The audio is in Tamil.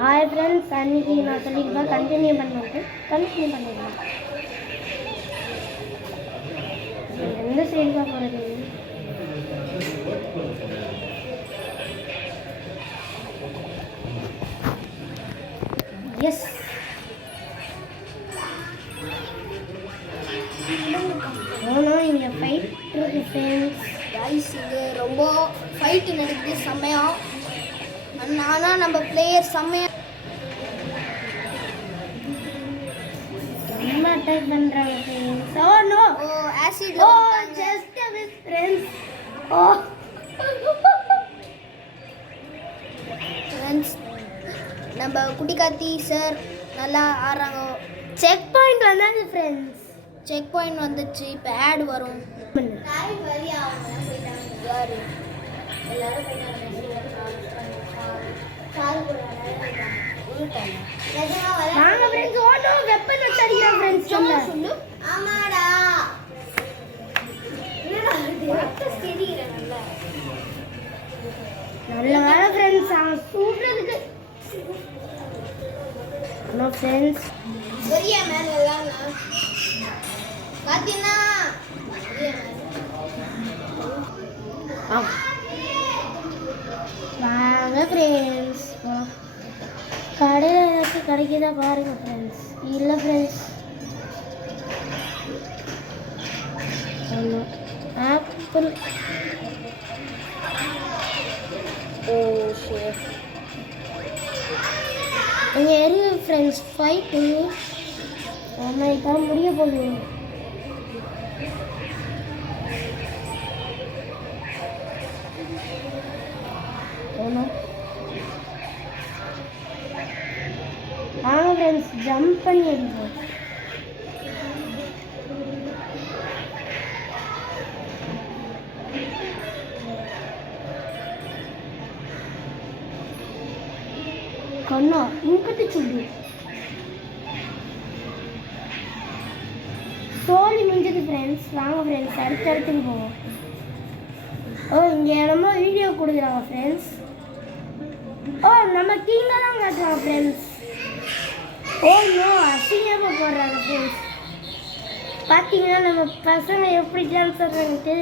ஹாய் ஃப்ரெண்ட்ஸ், அன்றைக்கி நான் சொல்லியிருப்பேன் கண்டினியூ பண்ணிடலாம். எந்த சைடு தான் போகிறது? எஸ், ஆனால் இங்கே ஃபைட் இருக்குது ஃப்ரெண்ட்ஸ். கைஸ், இங்கே ரொம்ப ஃபைட்டு நடக்குது செம்மையாக. ஆனால் நம்ம பிளேயர் செம்மையாக ரொம்ப அட்டாக் பண்ணுறாங்க ஃப்ரெண்ட்ஸ். ஓ நோ, ஆசிட் oh just miss friends. Oh friends, நம்ம குட்டிக்காத்தி சார் நல்லா ஆடுறாங்க. செக் பாயிண்ட் வந்தாங்க ஃப்ரெண்ட்ஸ். செக் பாயிண்ட் வந்துச்சு. இப்போ ஆட் வரும். யாரு வாங்க ஃப்ரெண்ட்ஸ். ஓ நோ, வெப்பன் வச்சு அடிக்கிறான் ஃப்ரெண்ட்ஸ். சொல்லு. ஆமாடா, நல்ல வேலை ஃப்ரெண்ட்ஸ், அவன் சூடுறதுக்கு. ஹலோ ஃப்ரெண்ட்ஸ், பெரிய மேன் விளாட்னா பார்த்தீங்கன்னா வாங்க ஃப்ரெண்ட்ஸ். கடையில் ஏதாச்சும் கிடைக்குதா பாருங்க ஃப்ரெண்ட்ஸ். இல்லை ஃப்ரெண்ட்ஸ், ஆப்பிள். ஓ ஷேர் இங்கே எரியுது ஃப்ரெண்ட்ஸ் ஃபைட்டு. ஆமாம், இப்போ முடிய போகுது. வாங்க ஃப்ரெண்ட்ஸ், ஜம்ப் பண்ணி அடிப்போம். கண்ணா இங்கத்து சுடு சோழி முடிஞ்சது ஃப்ரெண்ட்ஸ். வாங்க ஃப்ரெண்ட்ஸ், அடுத்தடுத்துக்கு போவோம். ஓ, இங்கே என்னமோ வீடியோ கொடுக்குறாங்க ஃப்ரெண்ட்ஸ். ஓ, நம்ம கிங்கை தான் காட்டுறாங்க ஃப்ரெண்ட்ஸ். ஓ நோ, அசிங்கமாக போடுறாங்க ஃப்ரெண்ட்ஸ். பார்த்தீங்கன்னா நம்ம பசங்க எப்படி டான்ஸ் ஆடுறாங்கன்ட்டு.